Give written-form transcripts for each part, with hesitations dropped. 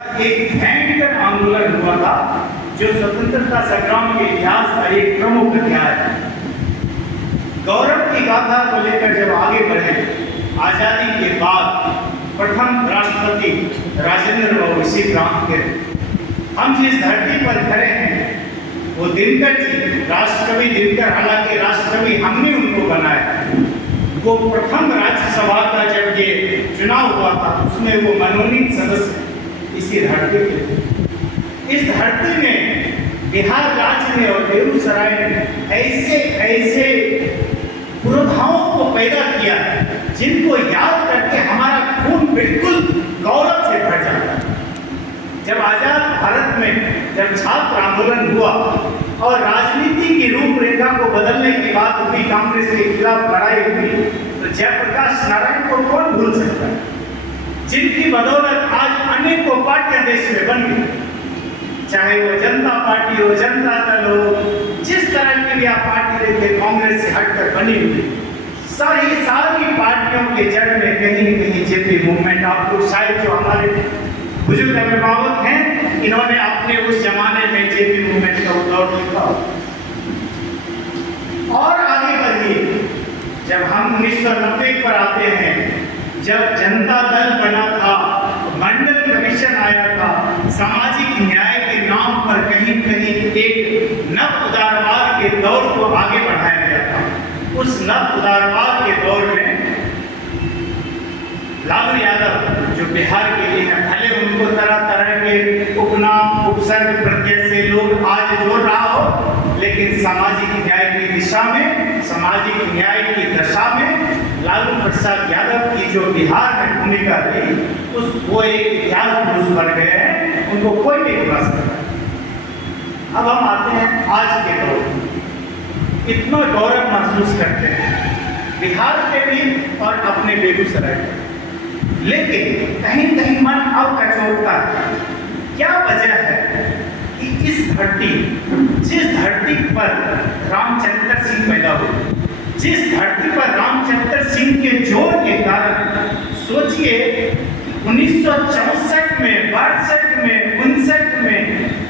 एक भयंकर आंदोलन हुआ था जो स्वतंत्रता संग्राम के इतिहास का एक प्रमुख अध्याय है। गौरव की गाथा को लेकर जब आगे बढ़े, आजादी के बाद प्रथम राष्ट्रपति राजेंद्र बाबू इसी ग्राम के, हम जिस धरती पर खड़े हैं वो दिनकर जी, राष्ट्रकवि दिनकर, हालांकि राष्ट्रकवि हमने उनको बनाया। वो प्रथम राज्यसभा का जब ये चुनाव हुआ था उसमें वो मनोनीत सदस्य इसी धरती के। इस धरती में बिहार राज्य ने और बेगूसराय ने ऐसे ऐसे पुरोधाओं को पैदा किया जिनको याद करके हमारा खून बिल्कुल गौरव से भर जाता है। जब आजाद भारत में जब छात्र आंदोलन हुआ और राजनीति की रूपरेखा को बदलने की बात हुई, कांग्रेस के खिलाफ लड़ाई हुई, तो जयप्रकाश नारायण को कौन भूल सकता है, जिनकी बदौलत आज अनेकों पार्टियां देश में बन गई, चाहे वो जनता पार्टी हो, जनता दल हो, जिस तरह की भी आप पार्टी देखें कांग्रेस से हटकर बनी हुई, सारी पार्टियों के जड़ में कहीं न कहीं जेपी मूवमेंट। आपको शायद जो हमारे बुजुर्ग अभिभावक हैं, इन्होंने अपने उस जमाने में जेपी मूवमेंट का दौर लिखा। और आगे बढ़िए, जब हम 1990 पर आते हैं, जब जनता दल बना था, मंडल कमीशन आया था, सामाजिक न्याय के नाम पर कहीं कहीं एक नव उदारवाद के दौर को आगे बढ़ाया गया था। उस नव उदारवाद के दौर में लालू यादव जो बिहार के लिए हैं, भले उनको तरह तरह के उपनाम उपसर्ग प्रत्यय से लोग आज जोड़ रहा हो, लेकिन सामाजिक न्याय की दिशा में, सामाजिक न्याय की दशा में लालू प्रसाद यादव की जो बिहार में भूमिका रही, वो एक इतिहास पुरुष बन गए हैं, उनको कोई नहीं भुला सकता। अब हम आते हैं आज के दौर में, इतना गौरव महसूस करते हैं बिहार के भी और अपने बेगूसराय के, लेकिन कहीं कहीं मन अब कचोटता है। क्या वजह है कि इस धरती, जिस धरती पर रामचंद्र सिंह पैदा हुए, जिस धरती पर रामचंद्र सिंह के जोर के कारण, सोचिए 1964 में, 62 में, 59 में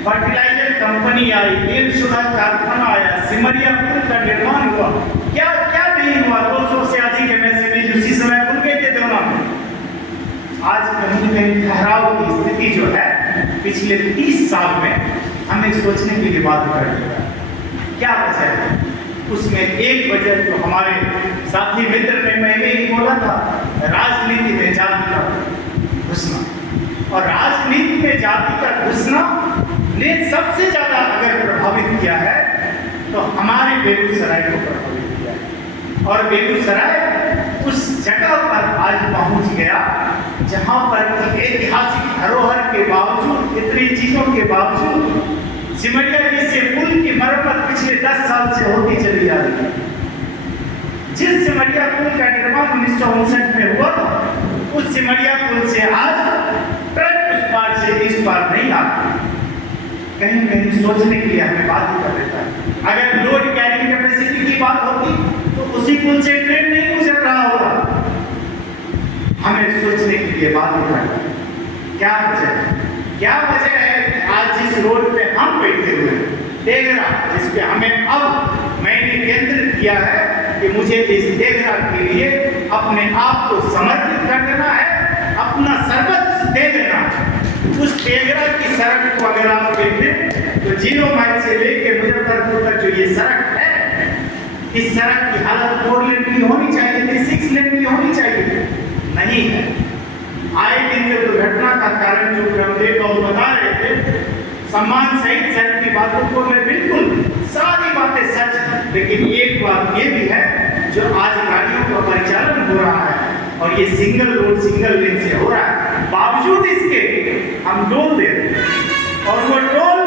फर्टिलाइजर कंपनी आई, तेल शुदा कारखाना आया, सिमरिया पुल का निर्माण हुआ, क्या क्या नहीं हुआ। 200 से अधिक एमएसएमई उसी समय खुल गए थे दोनों में। आज कहीं कहीं ठहराव की स्थिति जो है पिछले 30 साल में हमें सोचने के लिए बात कर दिया। क्या वजह है? उसमें एक वजह जो हमारे साथी मित्र ने पहले ही बोला था, राजनीति में जाति का घुसना। और राजनीति में जाति का घुसना ने सबसे ज्यादा अगर प्रभावित किया है तो हमारे बेगूसराय को प्रभावित किया है। और बेगूसराय उस जगह पर आज पहुंच गया जहां पर ऐतिहासिक धरोहर के बावजूद, इतनी चीजों के बावजूद, सिमरिया जैसे पुल की मरम्मत पिछले 10 साल से होती चली जा रही है। जिस सिमरिया पुल का निर्माण 1959 में हुआ था, उस सिमरिया पुल से आज ट्रक उस पार से इस पार नहीं आता। कहीं कहीं सोचने के लिए हमें बात ही कर देता है। अगर लोड कैरिंग कैपेसिटी की बात होती तो उसी पुल से ट्रेन नहीं गुजर रहा होता। हमें सोचने के लिए बात ही करता है। क्या वजह है? क्या वजह है आज जिस रोड पे हम बैठे हुए हैं, तेघरा, जिस पे हमें अब मैंने केंद्रित किया है कि मुझे इस तेघरा के लिए अपने आप को समर्पित कर देना है, अपना सर्वस्व दे देना है। उस तेघरा की सड़क को अगर आप देखें तो 0 माइल से लेकर मुजफ्फरपुर तक जो ये सड़क है, इस सड़क की हालत 4 लेन की होनी चाहिए थी, 6 लेन की होनी चाहिए, नहीं है। आए दिन जो दुर्घटना का कारण जो ब्रह्मदेव बाबू बता रहे थे, सम्मान सहित सड़क की बातों को मैं बिल्कुल सारी बातें सच है, लेकिन एक बात ये भी है जो आज गाड़ियों का परिचालन हो रहा है और ये सिंगल रोड सिंगल लेन से हो रहा है, बावजूद इसके हम टोल दे रहे हैं। और वो टोल,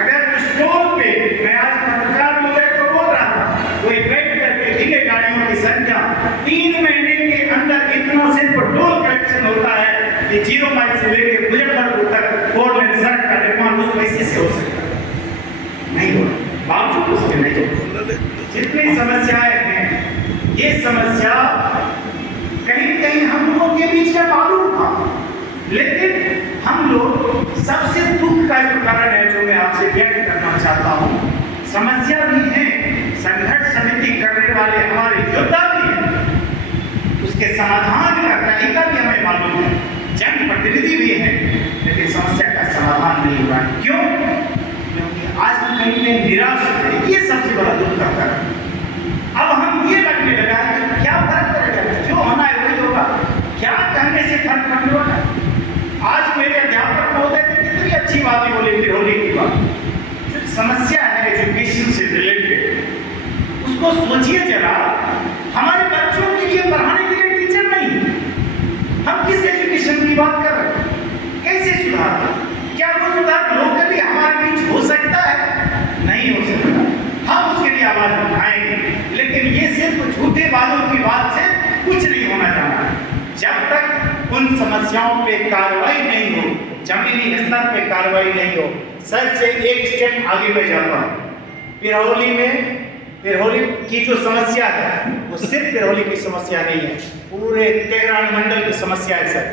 अगर उस टोल पे मैं आज पत्रकार महोदय को बोल रहा था, वो बैठ करके ढीले गाड़ियों की संख्या 3 महीने के अंदर इतना सिर्फ टोल कलेक्शन होता है कि 0 माइल से लेकर मुजफ्फरपुर तक 4 लेन सड़क का निर्माण उस पैसे से हो सकता है, नहीं हो, बावजूद उसके नहीं हो। जितनी समस्याएं हैं, ये समस्या कहीं कहीं हम लोगों के बीच में मालूम था, लेकिन हम लोग सबसे दुख का जो कारण है जो मैं आपसे व्यक्त करना चाहता हूँ, समस्या भी है, संघर्ष समिति करने वाले हमारे योद्धा भी हैं, उसके समाधान का तरीका भी हमें मालूम है, जनप्रतिनिधि भी हैं, लेकिन समस्या का समाधान नहीं हुआ। क्यों? क्योंकि आज हम कहीं में निराश हो गए, ये सबसे बड़ा दुख का कारण। अब हम ये लगने लगा कि क्या फर्क पड़ेगा, जो होना है वही होगा, क्या कहने से फर्क पड़ने वाला। आज मेरे अध्यापक महोदय ने कितनी अच्छी बातें बोली फिरौली की बात। जो समस्या है एजुकेशन से रिलेटेड, उसको सोचिए जरा। हमारे बच्चों के लिए पढ़ाने के लिए टीचर नहीं, हम किस एजुकेशन की बात कर रहे हैं? कैसे सुधार? क्या वो सुधार लोकली हमारे बीच हो सकता है? नहीं हो सकता। हम उसके लिए आवाज उठाएंगे, लेकिन ये सिर्फ झूठे वालों की बात से कुछ नहीं होना चाहिए। जब तक उन समस्याओं पे कार्रवाई नहीं हो, जमीनी स्तर पे कार्रवाई नहीं हो, सर से एक स्टेप आगे मैं जाता हूँ। पिरहोली की जो समस्या है वो सिर्फ पिरहोली की समस्या नहीं है, पूरे तेहरान मंडल की समस्या है सर।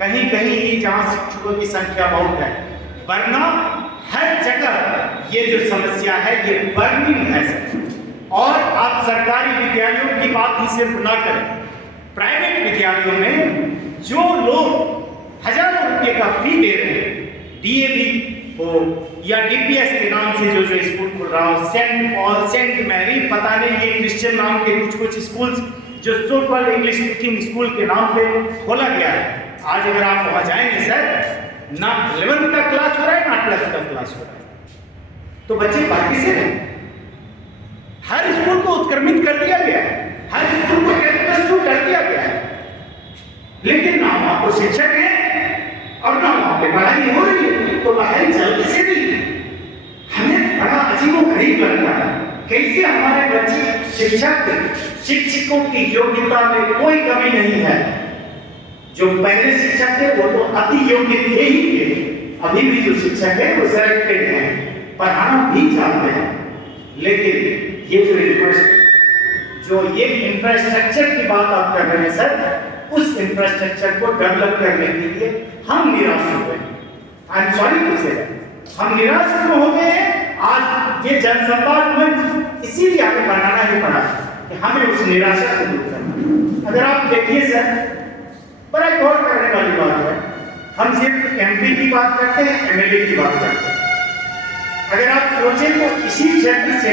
कहीं कहीं ही जहाँ शिक्षकों की संख्या बहुत है, वरना हर जगह ये जो समस्या है ये बर्निंग है सर। और आप सरकारी विद्यालयों की बात ही सिर्फ ना करें, प्राइवेट विद्यालयों में जो लोग हजारों रुपए का फी दे रहे हैं, डीएवी हो या डीपीएस के नाम से जो स्कूल खुल रहा हो, सेंट पॉल, सेंट मैरी, पता नहीं ये क्रिश्चियन नाम के कुछ स्कूल जो so called English speaking school के नाम पे खोला गया है। आज अगर आप वहां जाएंगे सर, ना 11th का क्लास हो रहा है ना 12th का क्लास हो रहा है, तो बच्चे बाकी से नहीं। हर स्कूल को उत्क्रमित कर दिया गया है, हर स्कूल को कैंपस टू कर दिया गया है, लेकिन ना वहां पर शिक्षक है और ना वहां पे पढ़ाई हो रही है, तो बाहर चल से भी हमें बड़ा अजीबोगरीब लगता है। कैसे हमारे बच्चे शिक्षकों की योग्यता में कोई कमी नहीं है। जो पहले शिक्षक थे वो तो अति योग्य थे ही थे, अभी भी जो शिक्षक है वो सिलेक्टेड है, पढ़ाना भी चाहते हैं, लेकिन ये जो इंफ्रास्ट्रक्चर की बात आप कर रहे हैं सर, उस इंफ्रास्ट्रक्चर को डेवलप करने के लिए हम निराश हो गए। आई एम सॉरी टू से हम निराश क्यों हो गए हैं? आज ये जनसंवाद मंच इसीलिए हमें बनाना ही पड़ा कि हमें उस निराशा को दूर करना। अगर आप देखिए सर, बड़ा गौर करने वाली बात है, हम सिर्फ एमपी की बात करते हैं, एमएलए की बात करते हैं। अगर आप सोचें तो इसी क्षेत्र से